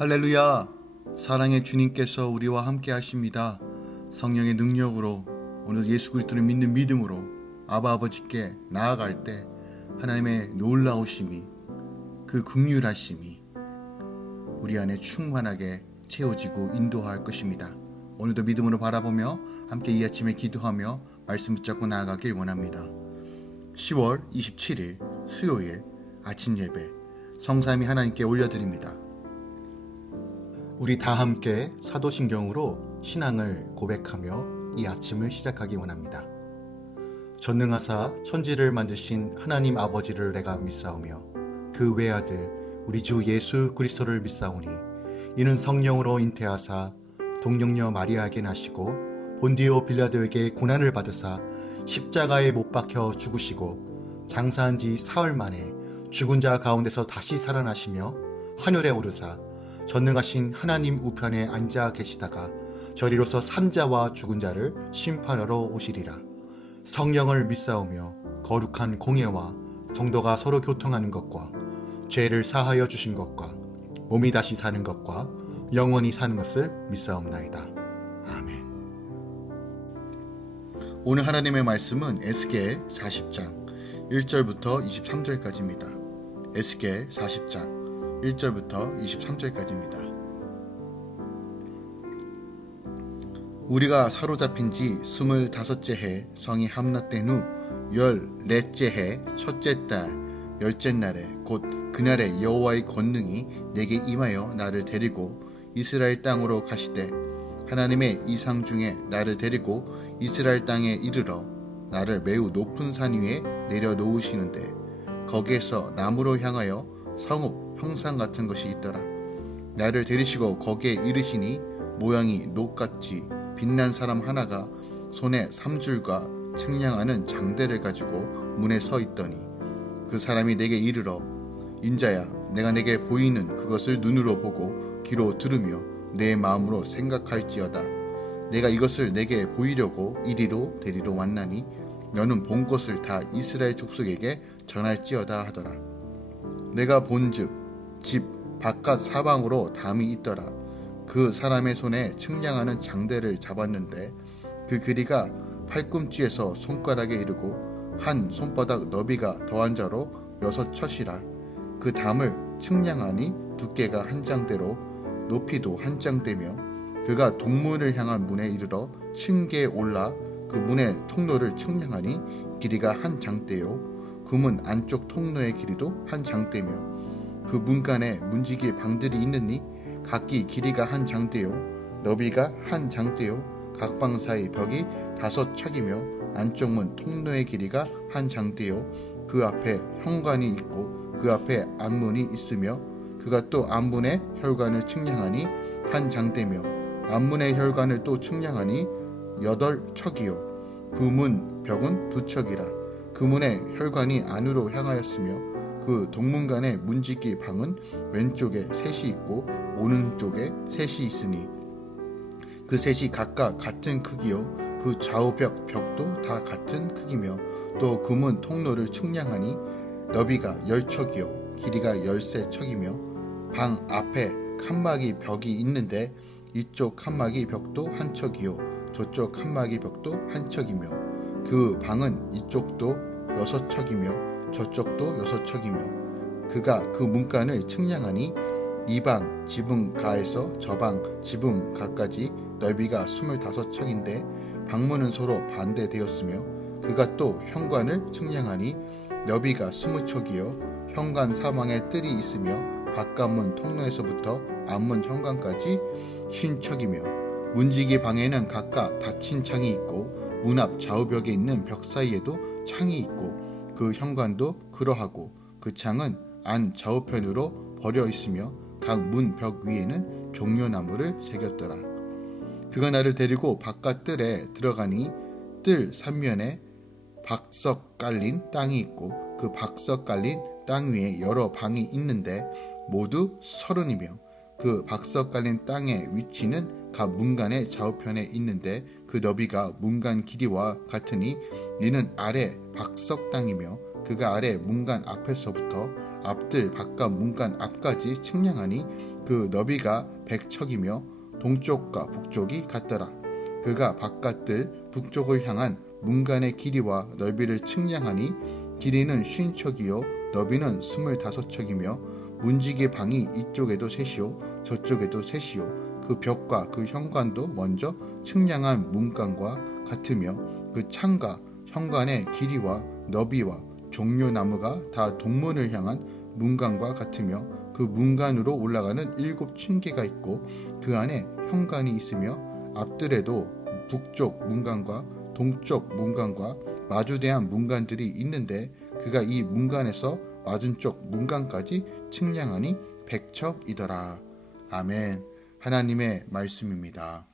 할렐루야! 사랑의 주님께서 우리와 함께 하십니다. 성령의 능력으로 오늘 예수 그리스도를 믿는 믿음으로 아바 아버지께 나아갈 때 하나님의 놀라우심이, 그 긍휼하심이 우리 안에 충만하게 채워지고 인도할 것입니다. 오늘도 믿음으로 바라보며 함께 이 아침에 기도하며 말씀 붙잡고 나아가길 원합니다. 10월 27일 수요일 아침 예배 성삼위 하나님께 올려드립니다. 우리 다 함께 사도신경으로 신앙을 고백하며 이 아침을 시작하기 원합니다. 전능하사 천지를 만드신 하나님 아버지를 내가 믿사오며 그 외아들 우리 주 예수 그리스도를 믿사오니 이는 성령으로 잉태하사 동정녀 마리아에게 나시고 본디오 빌라도에게 고난을 받으사 십자가에 못 박혀 죽으시고 장사한 지 사흘 만에 죽은 자 가운데서 다시 살아나시며 하늘에 오르사 전능하신 하나님 우편에 앉아 계시다가 저리로서 산자와 죽은 자를 심판하러 오시리라. 성령을 믿사오며 거룩한 공예와 성도가 서로 교통하는 것과 죄를 사하여 주신 것과 몸이 다시 사는 것과 영원히 사는 것을 믿사옵나이다. 아멘. 오늘 하나님의 말씀은 에스겔 40장 1절부터 23절까지입니다. 에스겔 40장 1절부터 23절까지입니다. 우리가 사로잡힌 지 25째 해 성이 함락된 후 14째 해 첫째 달 10째 날에 곧 그날에 여호와의 권능이 내게 임하여 나를 데리고 이스라엘 땅으로 가시되 하나님의 이상 중에 나를 데리고 이스라엘 땅에 이르러 나를 매우 높은 산 위에 내려놓으시는데 거기에서 남으로 향하여 성읍 형상 같은 것이 있더라. 나를 데리시고 거기에 이르시니 모양이 녹같이 빛난 사람 하나가 손에 3줄과 측량하는 장대를 가지고 문에 서 있더니 그 사람이 내게 이르러 인자야 내가 내게 보이는 그것을 눈으로 보고 귀로 들으며 내 마음으로 생각할지어다. 내가 이것을 내게 보이려고 이리로 데리러 왔나니 너는 본 것을 다 이스라엘 족속에게 전할지어다 하더라. 내가 본즉 집 바깥 사방으로 담이 있더라. 그 사람의 손에 측량하는 장대를 잡았는데 그 길이가 팔꿈치에서 손가락에 이르고 한 손바닥 너비가 더한 자로 6척이라. 그 담을 측량하니 두께가 한 장대로 높이도 한 장대며 그가 동문을 향한 문에 이르러 층계에 올라 그 문의 통로를 측량하니 길이가 한 장대요 그 문 안쪽 통로의 길이도 한 장대며 그 문간에 문지기 방들이 있느니 각기 길이가 한 장대요 너비가 한 장대요 각 방 사이 벽이 5척이며 안쪽 문 통로의 길이가 한 장대요 그 앞에 현관이 있고 그 앞에 안문이 있으며 그가 또 안문의 혈관을 측량하니 한 장대며 안문의 혈관을 또 측량하니 8척이요 그 문 벽은 2척이라. 그 문의 혈관이 안으로 향하였으며 그 동문간의 문지기 방은 왼쪽에 셋이 있고 오른쪽에 셋이 있으니 그 셋이 각각 같은 크기요 그 좌우벽 벽도 다 같은 크기며 또 그 문 통로를 측량하니 너비가 10척이요 길이가 13척이며 방 앞에 칸막이 벽이 있는데 이쪽 칸막이 벽도 한 척이요 저쪽 칸막이 벽도 한 척이며 그 방은 이쪽도 6척이며 저쪽도 6척이며 그가 그 문간을 측량하니 이 방 지붕 가에서 저 방 지붕 가까지 넓이가 25척인데 방문은 서로 반대되었으며 그가 또 현관을 측량하니 너비가 20척이요 현관 사방에 뜰이 있으며 바깥문 통로에서부터 앞문 현관까지 50척이며 문지기 방에는 각각 닫힌 창이 있고 문 앞 좌우벽에 있는 벽 사이에도 창이 있고 그 현관도 그러하고 그 창은 안 좌우편으로 버려 있으며 각 문 벽 위에는 종려나무를 새겼더라. 그가 나를 데리고 바깥 뜰에 들어가니 뜰 삼면에 박석 깔린 땅이 있고 그 박석 깔린 땅 위에 여러 방이 있는데 모두 30이며 그 박석 깔린 땅의 위치는 각 문간의 좌우편에 있는데 그 너비가 문간 길이와 같으니 이는 아래 박석 땅이며 그가 아래 문간 앞에서부터 앞들 바깥 문간 앞까지 측량하니 그 너비가 100척이며 동쪽과 북쪽이 같더라. 그가 바깥들 북쪽을 향한 문간의 길이와 넓이를 측량하니 길이는 50척이요 너비는 25척이며 문지기 방이 이쪽에도 셋이요 저쪽에도 셋이요 그 벽과 그 현관도 먼저 측량한 문간과 같으며 그 창과 현관의 길이와 너비와 종려나무가 다 동문을 향한 문간과 같으며 그 문간으로 올라가는 7층계가 있고 그 안에 현관이 있으며 앞들에도 북쪽 문간과 동쪽 문간과 마주대한 문간들이 있는데 그가 이 문간에서 맞은쪽 문간까지 측량하니 100척이더라. 아멘. 하나님의 말씀입니다.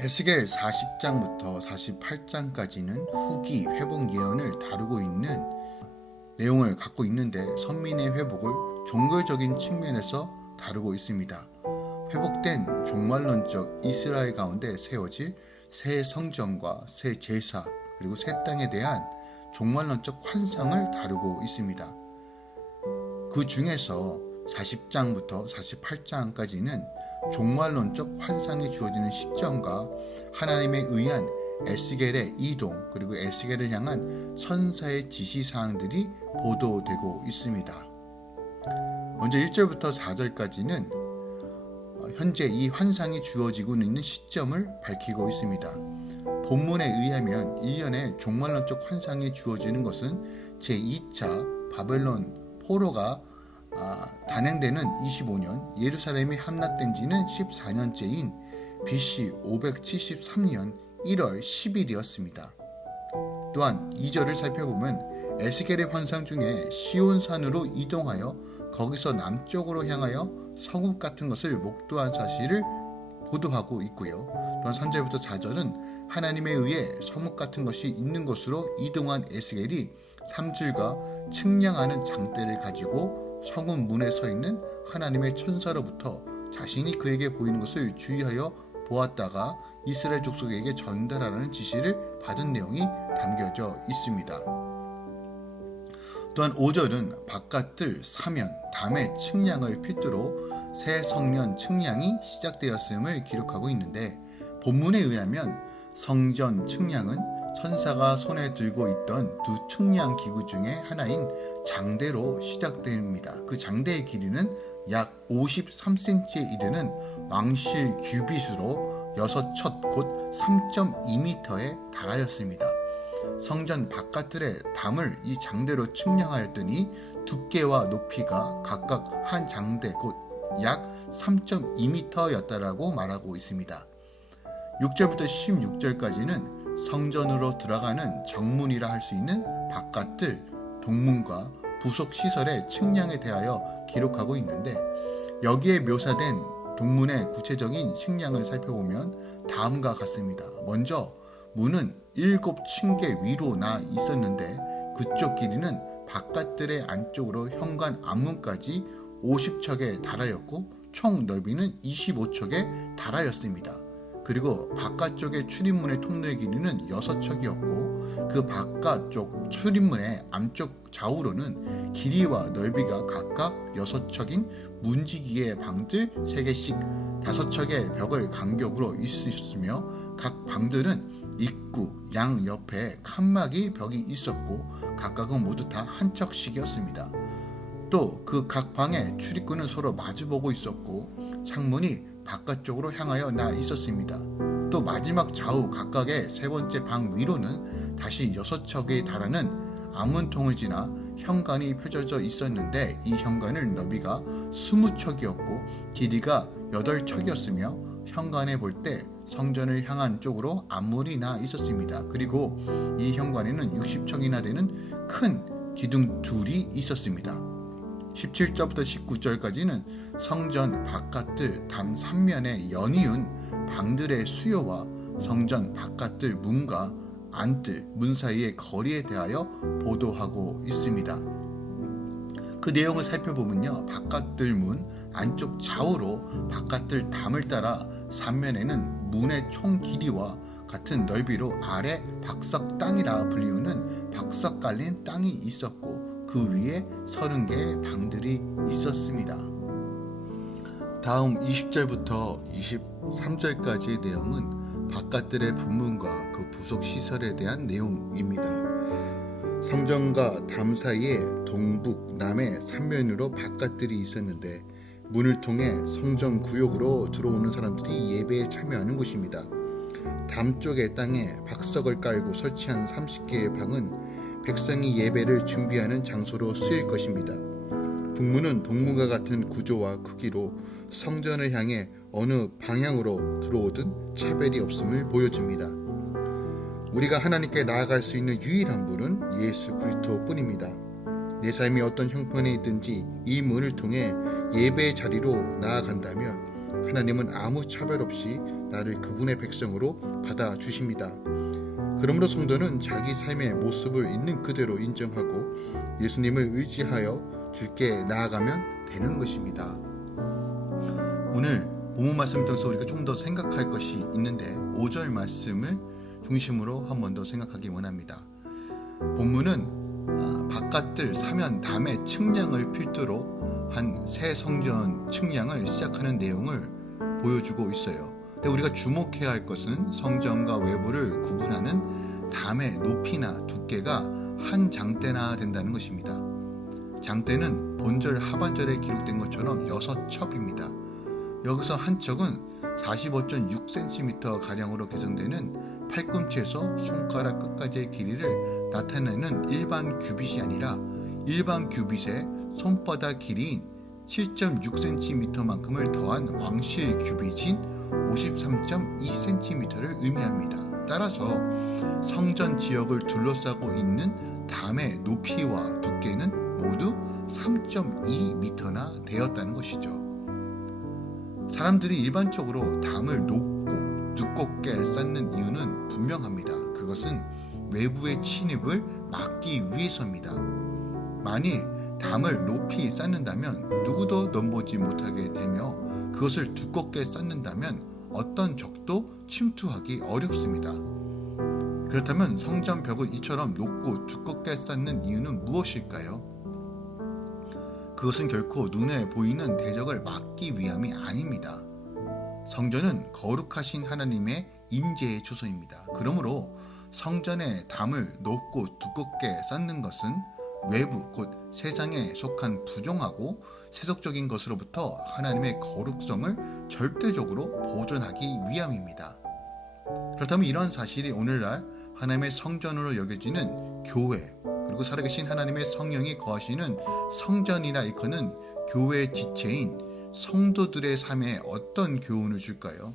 에스겔 40장부터 48장까지는 후기 회복 예언을 다루고 있는 내용을 갖고 있는데 선민의 회복을 종교적인 측면에서 다루고 있습니다. 회복된 종말론적 이스라엘 가운데 세워질 새 성전과 새 제사 그리고 새 땅에 대한 종말론적 환상을 다루고 있습니다. 그 중에서 40장부터 48장까지는 종말론적 환상이 주어지는 시점과 하나님에 의한 에스겔의 이동 그리고 에스겔을 향한 선사의 지시사항들이 보도되고 있습니다. 먼저 1절부터 4절까지는 현재 이 환상이 주어지고 있는 시점을 밝히고 있습니다. 본문에 의하면 1년에 종말론적 환상이 주어지는 것은 제2차 바벨론 포로가 단행되는 25년, 예루살렘이 함락된 지는 14년째인 BC 573년 1월 10일이었습니다. 또한 2절을 살펴보면 에스겔의 환상 중에 시온산으로 이동하여 거기서 남쪽으로 향하여 성읍 같은 것을 목도한 사실을 보도하고 있고요. 또한 3절부터 4절은 하나님에 의해 성읍 같은 것이 있는 곳으로 이동한 에스겔이 3줄과 측량하는 장대를 가지고 성읍 문에 서 있는 하나님의 천사로부터 자신이 그에게 보이는 것을 주의하여 보았다가 이스라엘 족속에게 전달하라는 지시를 받은 내용이 담겨져 있습니다. 또한 5절은 바깥들 사면 담의 측량을 필두로 새 성전 측량이 시작되었음을 기록하고 있는데 본문에 의하면 성전 측량은 천사가 손에 들고 있던 두 측량 기구 중에 하나인 장대로 시작됩니다. 그 장대의 길이는 약 53cm에 이르는 왕실 규빗으로 6첫 곧 3.2m에 달하였습니다. 성전 바깥들의 담을 이 장대로 측량하였더니 두께와 높이가 각각 한 장대 곧 약 3.2m였다라고 말하고 있습니다. 6절부터 16절까지는 성전으로 들어가는 정문이라 할 수 있는 바깥들, 동문과 부속 시설의 측량에 대하여 기록하고 있는데 여기에 묘사된 동문의 구체적인 측량을 살펴보면 다음과 같습니다. 먼저 문은 7층계 위로 나 있었는데 그쪽 길이는 바깥들의 안쪽으로 현관 앞문까지 50척에 달하였고 총 넓이는 25척에 달하였습니다. 그리고 바깥쪽의 출입문의 통로의 길이는 6척이었고 그 바깥쪽 출입문의 안쪽 좌우로는 길이와 넓이가 각각 6척인 문지기의 방들 3개씩 5척의 벽을 간격으로 있었으며 각 방들은 입구 양 옆에 칸막이 벽이 있었고 각각은 모두 다 한 척씩이었습니다. 또 그 각 방의 출입구는 서로 마주보고 있었고 창문이 바깥쪽으로 향하여 나 있었습니다. 또 마지막 좌우 각각의 세 번째 방 위로는 다시 6척에 달하는 암문통을 지나 현관이 펼쳐져 있었는데 이 현관은 너비가 20척이었고 길이가 8척이었으며 현관에 볼 때 성전을 향한 쪽으로 앞문이 나 있었습니다. 그리고 이 현관에는 60척이나 되는 큰 기둥 둘이 있었습니다. 17절부터 19절까지는 성전 바깥들 담 3면에 연이은 방들의 수요와 성전 바깥들 문과 안뜰 문 사이의 거리에 대하여 보도하고 있습니다. 그 내용을 살펴보면요, 바깥들 문 안쪽 좌우로 바깥들 담을 따라 3면에는 문의 총 길이와 같은 넓이로 아래 박석 땅이라 불리우는 박석 깔린 땅이 있었고 그 위에 30개의 방들이 있었습니다. 다음 20절부터 23절까지의 내용은 바깥들의 분문과 그 부속 시설에 대한 내용입니다. 성전과 담 사이에 동북, 남의 3면으로 바깥들이 있었는데 문을 통해 성전 구역으로 들어오는 사람들이 예배에 참여하는 곳입니다. 담 쪽의 땅에 박석을 깔고 설치한 30개의 방은 백성이 예배를 준비하는 장소로 쓰일 것입니다. 북문은 동문과 같은 구조와 크기로 성전을 향해 어느 방향으로 들어오든 차별이 없음을 보여줍니다. 우리가 하나님께 나아갈 수 있는 유일한 분은 예수 그리스도뿐입니다. 내 삶이 어떤 형편에 있든지 이 문을 통해 예배의 자리로 나아간다면 하나님은 아무 차별 없이 나를 그분의 백성으로 받아주십니다. 그러므로 성도는 자기 삶의 모습을 있는 그대로 인정하고 예수님을 의지하여 주께 나아가면 되는 것입니다. 오늘 본문 말씀을 통해서 우리가 좀 더 생각할 것이 있는데 5절 말씀을 중심으로 한 번 더 생각하기 원합니다. 본문은 바깥들 사면 담의 측량을 필두로 한 새 성전 측량을 시작하는 내용을 보여주고 있어요. 근데 우리가 주목해야 할 것은 성전과 외부를 구분하는 담의 높이나 두께가 한 장대나 된다는 것입니다. 장대는 본절 하반절에 기록된 것처럼 6첩입니다. 여기서 한 척은 45.6cm 가량으로 계산되는 팔꿈치에서 손가락 끝까지의 길이를 나타내는 일반 규빗이 아니라 일반 규빗의 손바닥 길이인 7.6cm만큼을 더한 왕실 규빗인 53.2cm를 의미합니다. 따라서 성전 지역을 둘러싸고 있는 담의 높이와 두께는 모두 3.2m나 되었다는 것이죠. 사람들이 일반적으로 담을 높고 두껍게 쌓는 이유는 분명합니다. 그것은 외부의 침입을 막기 위해서입니다. 만일 담을 높이 쌓는다면 누구도 넘보지 못하게 되며 그것을 두껍게 쌓는다면 어떤 적도 침투하기 어렵습니다. 그렇다면 성전 벽을 이처럼 높고 두껍게 쌓는 이유는 무엇일까요? 그것은 결코 눈에 보이는 대적을 막기 위함이 아닙니다. 성전은 거룩하신 하나님의 임재의 초소입니다. 그러므로 성전의 담을 높고 두껍게 쌓는 것은 외부 곧 세상에 속한 부정하고 세속적인 것으로부터 하나님의 거룩성을 절대적으로 보존하기 위함입니다. 그렇다면 이런 사실이 오늘날 하나님의 성전으로 여겨지는 교회 그리고 살아계신 하나님의 성령이 거하시는 성전이라 일컫는 교회의 지체인 성도들의 삶에 어떤 교훈을 줄까요?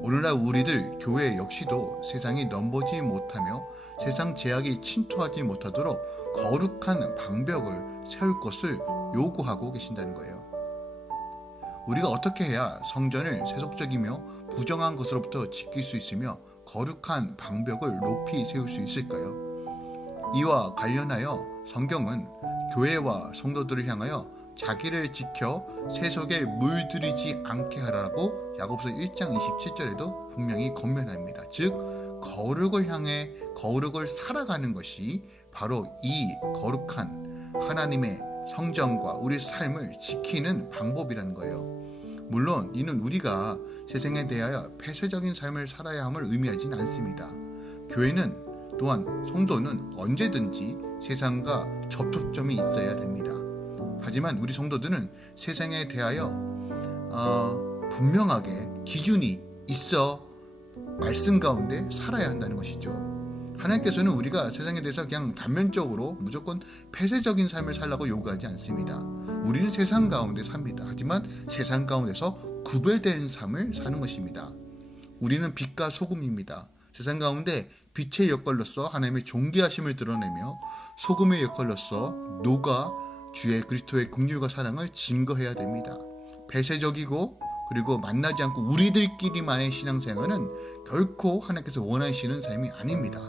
오늘날 우리들 교회 역시도 세상이 넘보지 못하며 세상 제약이 침투하지 못하도록 거룩한 방벽을 세울 것을 요구하고 계신다는 거예요. 우리가 어떻게 해야 성전을 세속적이며 부정한 것으로부터 지킬 수 있으며 거룩한 방벽을 높이 세울 수 있을까요? 이와 관련하여 성경은 교회와 성도들을 향하여 자기를 지켜 세속에 물들이지 않게 하라고 야고보서 1장 27절에도 분명히 권면합니다. 즉 거룩을 향해 거룩을 살아가는 것이 바로 이 거룩한 하나님의 성전과 우리 삶을 지키는 방법이라는 거예요. 물론 이는 우리가 세상에 대하여 폐쇄적인 삶을 살아야 함을 의미하지는 않습니다. 교회는 또한 성도는 언제든지 세상과 접촉점이 있어야 됩니다. 하지만 우리 성도들은 세상에 대하여 분명하게 기준이 있어 말씀 가운데 살아야 한다는 것이죠. 하나님께서는 우리가 세상에 대해서 그냥 단면적으로 무조건 폐쇄적인 삶을 살라고 요구하지 않습니다. 우리는 세상 가운데 삽니다. 하지만 세상 가운데서 구별된 삶을 사는 것입니다. 우리는 빛과 소금입니다. 세상 가운데 빛의 역할로서 하나님의 존귀하심을 드러내며 소금의 역할로서 녹아 주의 그리스도의 긍휼과 사랑을 증거해야 됩니다. 폐쇄적이고 그리고 만나지 않고 우리들끼리만의 신앙생활은 결코 하나님께서 원하시는 삶이 아닙니다.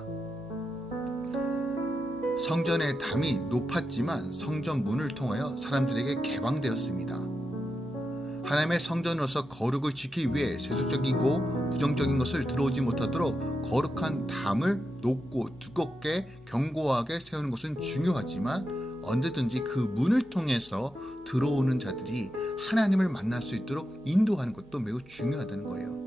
성전의 담이 높았지만 성전 문을 통하여 사람들에게 개방되었습니다. 하나님의 성전으로서 거룩을 지키기 위해 세속적이고 부정적인 것을 들어오지 못하도록 거룩한 담을 높고 두껍게 견고하게 세우는 것은 중요하지만 언제든지 그 문을 통해서 들어오는 자들이 하나님을 만날 수 있도록 인도하는 것도 매우 중요하다는 거예요.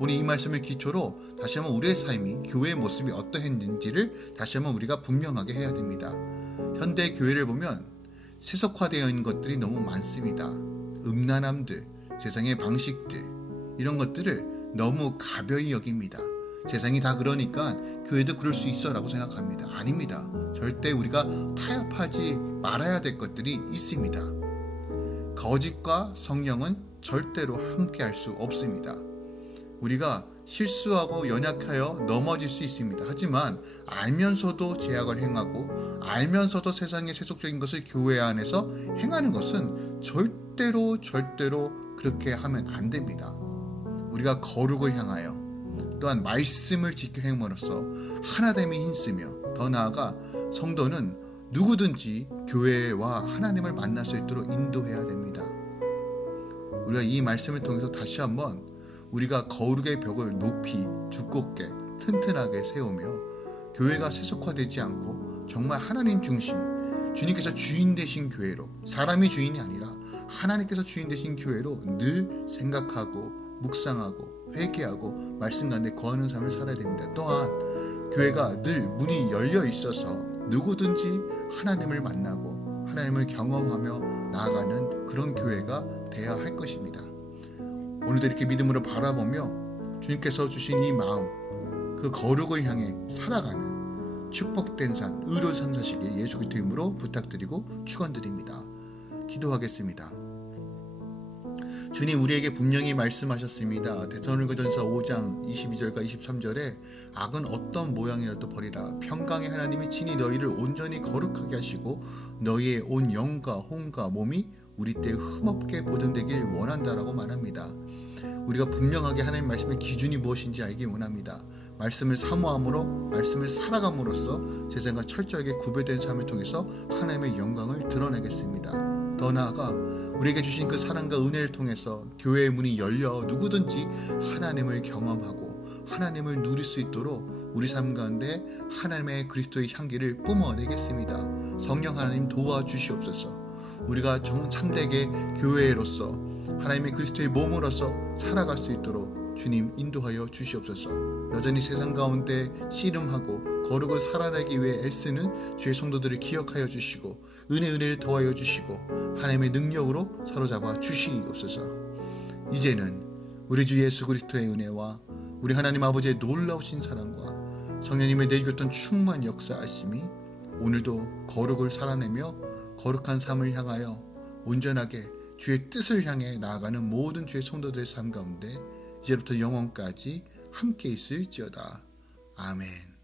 오늘 이 말씀을 기초로 다시 한번 우리의 삶이, 교회의 모습이 어떠했는지를 다시 한번 우리가 분명하게 해야 됩니다. 현대 교회를 보면 세속화되어 있는 것들이 너무 많습니다. 음란함들, 세상의 방식들, 이런 것들을 너무 가벼이 여깁니다. 세상이 다 그러니까 교회도 그럴 수 있어 라고 생각합니다. 아닙니다. 절대 우리가 타협하지 말아야 될 것들이 있습니다. 거짓과 성령은 절대로 함께 할 수 없습니다. 우리가 실수하고 연약하여 넘어질 수 있습니다. 하지만 알면서도 죄악을 행하고 알면서도 세상의 세속적인 것을 교회 안에서 행하는 것은 절대로 그렇게 하면 안 됩니다. 우리가 거룩을 향하여 또한 말씀을 지켜 행함으로써 하나됨에 힘쓰며 더 나아가 성도는 누구든지 교회와 하나님을 만날 수 있도록 인도해야 됩니다. 우리가 이 말씀을 통해서 다시 한번 우리가 거룩의 벽을 높이 두껍게 튼튼하게 세우며 교회가 세속화되지 않고 정말 하나님 중심, 주님께서 주인 되신 교회로, 사람이 주인이 아니라 하나님께서 주인 되신 교회로 늘 생각하고 묵상하고 회개하고 말씀 가운데 거하는 삶을 살아야 됩니다. 또한 교회가 늘 문이 열려 있어서 누구든지 하나님을 만나고 하나님을 경험하며 나아가는 그런 교회가 되어야 할 것입니다. 오늘도 이렇게 믿음으로 바라보며 주님께서 주신 이 마음, 그 거룩을 향해 살아가는 축복된 삶, 의로운 삶 사시길 예수 그리스도 이름으로 부탁드리고 축원드립니다. 기도하겠습니다. 주님, 우리에게 분명히 말씀하셨습니다. 데살로니가전서 5장 22절과 23절에 악은 어떤 모양이라도 버리라. 평강의 하나님이 친히 너희를 온전히 거룩하게 하시고 너희의 온 영과 혼과 몸이 우리 때 흠없게 보존되길 원한다라고 말합니다. 우리가 분명하게 하나님 말씀의 기준이 무엇인지 알기 원합니다. 말씀을 사모함으로, 말씀을 살아감으로써 세상과 철저하게 구별된 삶을 통해서 하나님의 영광을 드러내겠습니다. 더 나아가 우리에게 주신 그 사랑과 은혜를 통해서 교회의 문이 열려 누구든지 하나님을 경험하고 하나님을 누릴 수 있도록 우리 삶 가운데 하나님의 그리스도의 향기를 뿜어내겠습니다. 성령 하나님 도와주시옵소서. 우리가 참되게 교회로서 하나님의 그리스도의 몸으로서 살아갈 수 있도록 주님 인도하여 주시옵소서. 여전히 세상 가운데 씨름하고 거룩을 살아내기 위해 애쓰는 주의 성도들을 기억하여 주시고 은혜를 더하여 주시고 하나님의 능력으로 사로잡아 주시옵소서. 이제는 우리 주 예수 그리스도의 은혜와 우리 하나님 아버지의 놀라우신 사랑과 성령님의 내주셨던 충만 역사하심이 오늘도 거룩을 살아내며 거룩한 삶을 향하여 온전하게 주의 뜻을 향해 나아가는 모든 주의 성도들의 삶 가운데 이제부터 영원까지 함께 있을지어다. 아멘.